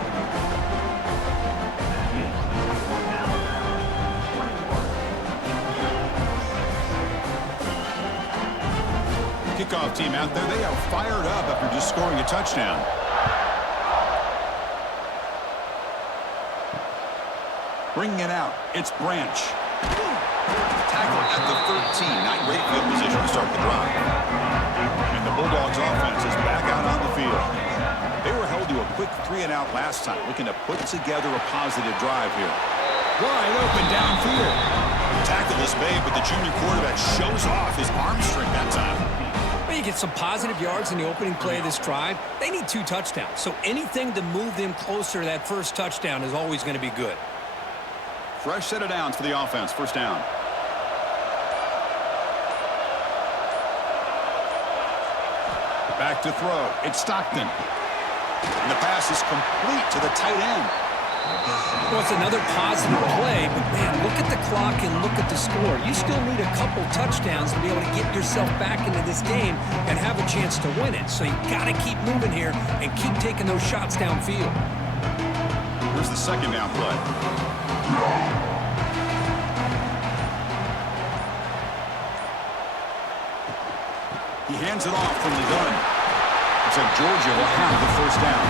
Kickoff team out there, they are fired up after just scoring a touchdown. Bringing it out, it's Branch. Tackle at the 13, not great field position to start the drive. And the Bulldogs offense is back out on the field. They were held to a quick 3-and-out last time, looking to put together a positive drive here. Wide open downfield. Tackle is made, but the junior quarterback shows off his arm strength that time. Well, you get some positive yards in the opening play of this drive. They need 2 touchdowns, so anything to move them closer to that first touchdown is always going to be good. Fresh set of downs for the offense. First down. Back to throw. It's Stockton. And the pass is complete to the tight end. Well, it's another positive play, but man, look at the clock and look at the score. You still need a couple touchdowns to be able to get yourself back into this game and have a chance to win it. So you got to keep moving here and keep taking those shots downfield. Here's the second down play. He hands it off from the gun. Looks like Georgia will have the first down.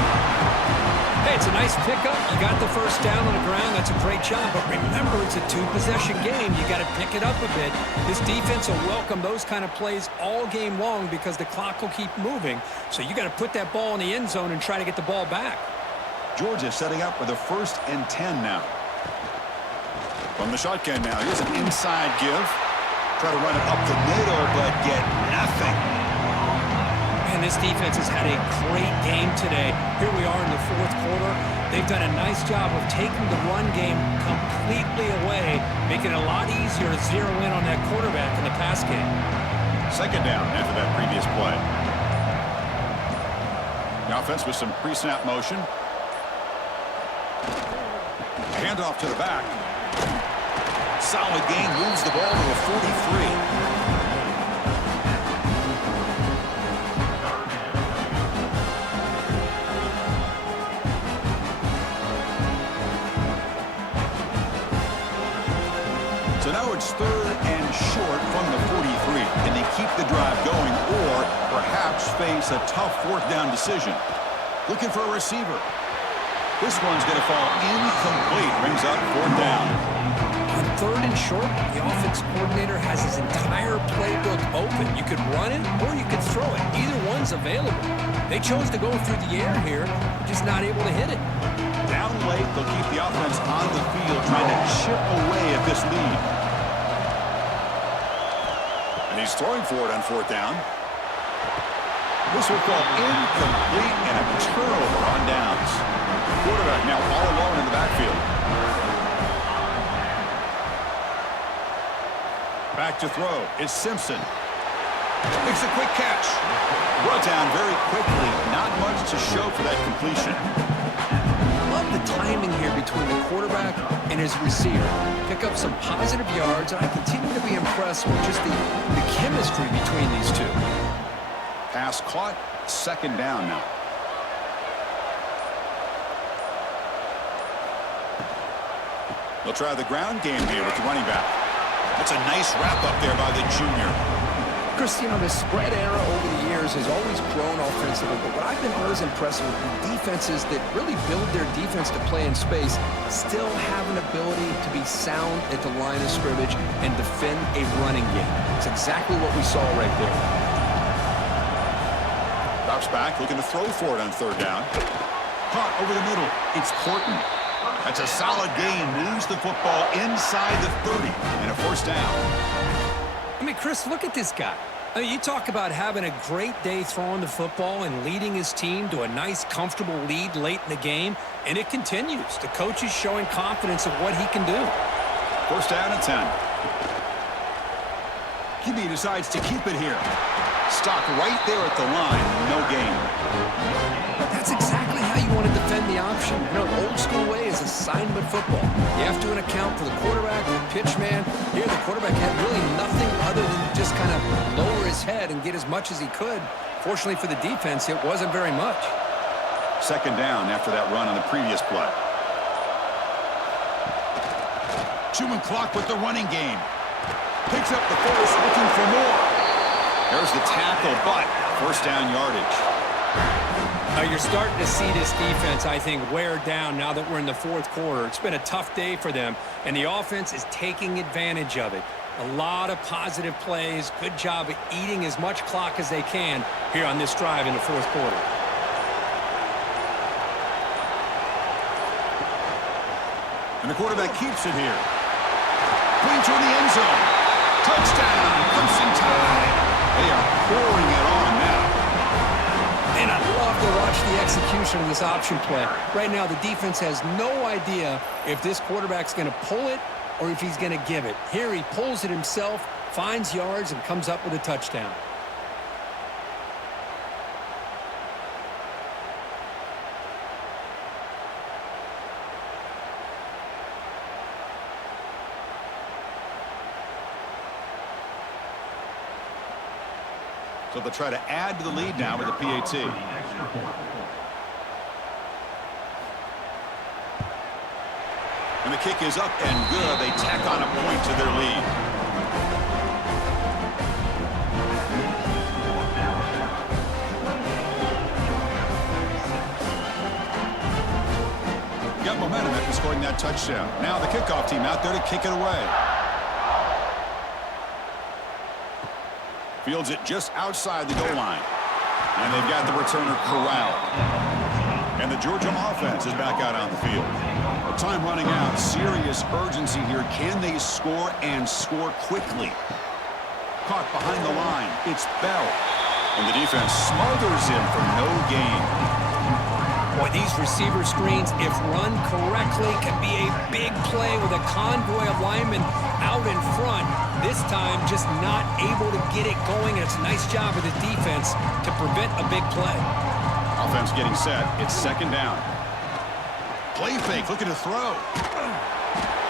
Hey, it's a nice pickup. You got the first down on the ground. That's a great job. But remember, it's a 2-possession game. You got to pick it up a bit. This defense will welcome those kind of plays all game long because the clock will keep moving. So you got to put that ball in the end zone and try to get the ball back. Georgia setting up for the 1st and 10 now. From the shotgun now, here's an inside give. Try to run it up the middle, but get nothing. Man, this defense has had a great game today. Here we are in the 4th quarter. They've done a nice job of taking the run game completely away, making it a lot easier to zero in on that quarterback in the pass game. Second down after that previous play. The offense with some pre-snap motion. Handoff to the back. Solid gain, moves the ball to a 43. It's 3rd and short from the 43. Can they keep the drive going or perhaps face a tough 4th down decision? Looking for a receiver. This one's going to fall incomplete. Brings up 4th down. On 3rd and short, the offense coordinator has his entire playbook open. You could run it or you could throw it. Either one's available. They chose to go through the air here, just not able to hit it. Down late, they'll keep the offense on the field, trying to chip away at this lead. And he's throwing for it on 4th down. This will fall incomplete and a turnover on downs. Quarterback now all alone in the backfield. Back to throw. It's Simpson. Makes a quick catch. Brought down very quickly. Not much to show for that completion. Love the timing here between the quarterback and his receiver. Pick up some positive yards, and I continue to be impressed with just the chemistry between these two. Pass caught. 2nd down now. They'll try the ground game here with the running back. That's a nice wrap up there by the junior. Chris, you know, the spread era over the years has always grown offensively, but what I've been always impressed with defenses that really build their defense to play in space still have an ability to be sound at the line of scrimmage and defend a running game. It's exactly what we saw right there. Drops back, looking to throw for it on 3rd down. Caught over the middle. It's Horton. That's a solid gain. Moves the football inside the 30 and a 1st down. I mean, Chris, look at this guy. I mean, you talk about having a great day throwing the football and leading his team to a nice, comfortable lead late in the game, and it continues. The coach is showing confidence of what he can do. 1st down and 10. QB decides to keep it here. Stopped right there at the line. No gain. That's exactly how you want to defend the option. You know, the old school way is assignment football. You have to account for the quarterback, the pitch man. Here, the quarterback had really nothing other than just kind of lower his head and get as much as he could. Fortunately for the defense, it wasn't very much. 2nd down after that run on the previous play. Chewing clock with the running game. Picks up the first, looking for more. There's the tackle, but 1st down yardage. You're starting to see this defense, I think, wear down now that we're in the 4th quarter. It's been a tough day for them, and the offense is taking advantage of it. A lot of positive plays. Good job of eating as much clock as they can here on this drive in the 4th quarter. And the quarterback keeps it here. Putting toward the end zone. Touchdown. Crimson Tide. They are pouring it on now. And I love to watch the execution of this option play. Right now, the defense has no idea if this quarterback's going to pull it or if he's going to give it. Here, he pulls it himself, finds yards, and comes up with a touchdown. So they'll try to add to the lead now with a PAT. And the kick is up and good. They tack on a point to their lead. Got momentum after scoring that touchdown. Now the kickoff team out there to kick it away. Fields it just outside the goal line. And they've got the returner corralled. And the Georgia offense is back out on the field. Time running out. Serious urgency here. Can they score and score quickly? Caught behind the line. It's Bell. And the defense smothers him for no gain. Boy, these receiver screens, if run correctly, can be a big play with a convoy of linemen out in front. This time, just not able to get it going, and it's a nice job of the defense to prevent a big play. Offense getting set. It's 2nd down. Play fake, looking to throw.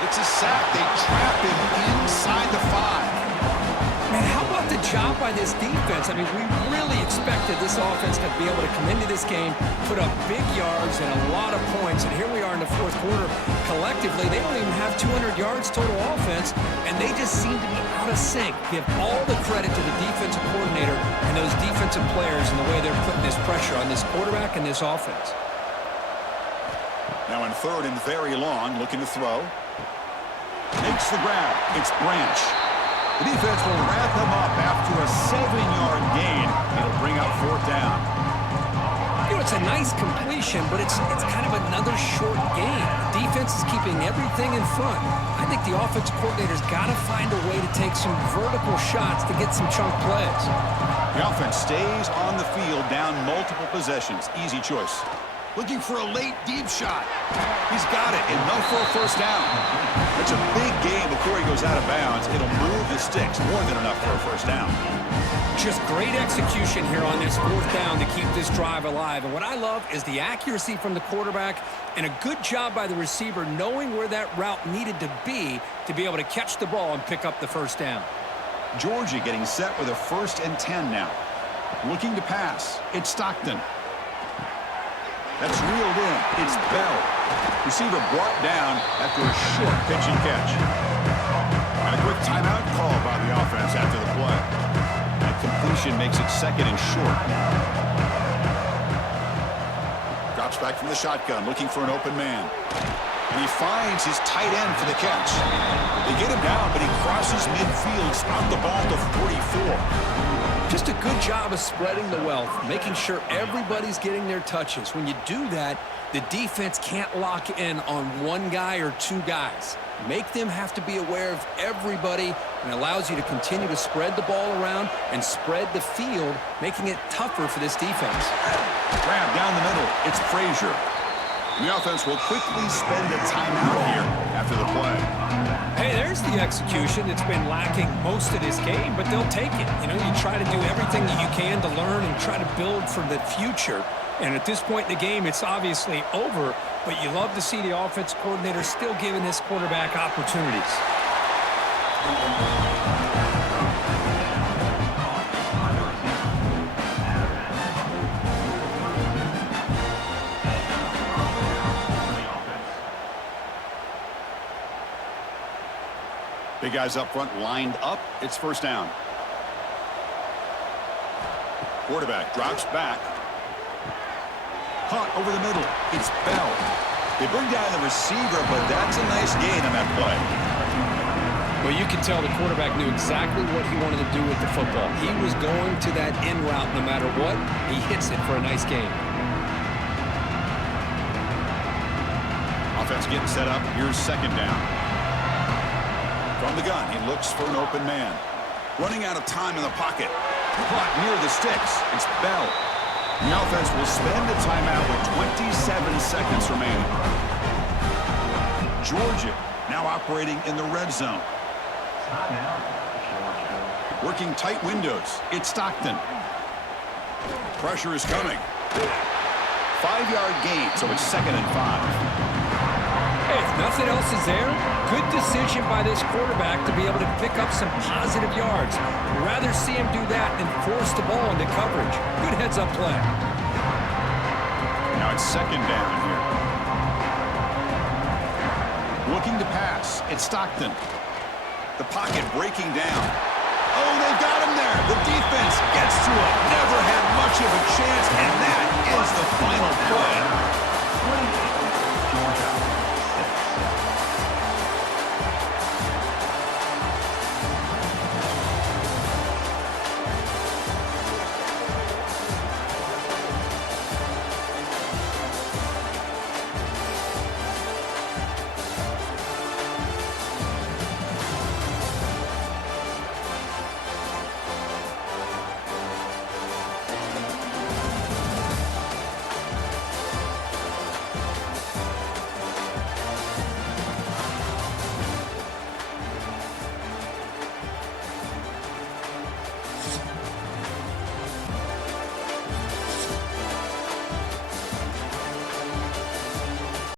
It's a sack. They trap him inside the 5. Man, how about the job by this defense. I mean, we really expected this offense to be able to come into this game, put up big yards and a lot of points, and here we are in the fourth quarter. Collectively, they don't even have 200 yards total offense, and they just seem to be out of sync. Give all the credit to the defensive coordinator and those defensive players and the way they're putting this pressure on this quarterback and this offense. Now in third and very long, looking to throw. Makes the grab. It's Branch. The defense will wrap him up after a 7-yard gain. It'll bring up fourth down. You know, it's a nice completion, but it's kind of another short gain. The defense is keeping everything in front. I think the offensive coordinator's got to find a way to take some vertical shots to get some chunk plays. The offense stays on the field down multiple possessions. Easy choice. Looking for a late deep shot. He's got it. Enough for a first down. It's a big game before he goes out of bounds. It'll move the sticks. More than enough for a first down. Just great execution here on this fourth down to keep this drive alive. And what I love is the accuracy from the quarterback and a good job by the receiver knowing where that route needed to be able to catch the ball and pick up the first down. Georgia getting set with a 1st and 10 now. Looking to pass. It's Stockton. That's reeled in. It's Bell. Receiver brought down after a short pitch and catch. And a quick timeout call by the offense after the play. That completion makes it 2nd and short. Drops back from the shotgun, looking for an open man. And he finds his tight end for the catch. They get him down, but he crosses midfield, spot the ball to 44. Just a good job of spreading the wealth, making sure everybody's getting their touches. When you do that, the defense can't lock in on one guy or two guys. Make them have to be aware of everybody, and allows you to continue to spread the ball around and spread the field, making it tougher for this defense. Grab down the middle. It's Frazier. The offense will quickly spend a timeout here after the play. Hey, there's the execution that's been lacking most of this game, but they'll take it. You know, you try to do everything that you can to learn and try to build for the future. And at this point in the game, it's obviously over, but you love to see the offensive coordinator still giving this quarterback opportunities. Big guys up front lined up. It's first down. Quarterback drops back. Caught over the middle. It's Bell. They bring down the receiver, but that's a nice gain on that play. Well, you can tell the quarterback knew exactly what he wanted to do with the football. He was going to that in route no matter what. He hits it for a nice gain. Offense getting set up. Here's second down. From the gun, he looks for an open man. Running out of time in the pocket. Caught near the sticks. It's Bell. The offense will spend a timeout with 27 seconds remaining. Georgia now operating in the red zone. Working tight windows. It's Stockton. Pressure is coming. 5-yard gain, so it's 2nd and 5. Hey, if nothing else is there, good decision by this quarterback to be able to pick up some positive yards. Rather see him do that than force the ball into coverage. Good heads-up play. Now it's second down here. Looking to pass. It's Stockton. The pocket breaking down. Oh, they've got him there. The defense gets to it. Never had much of a chance, and that is the final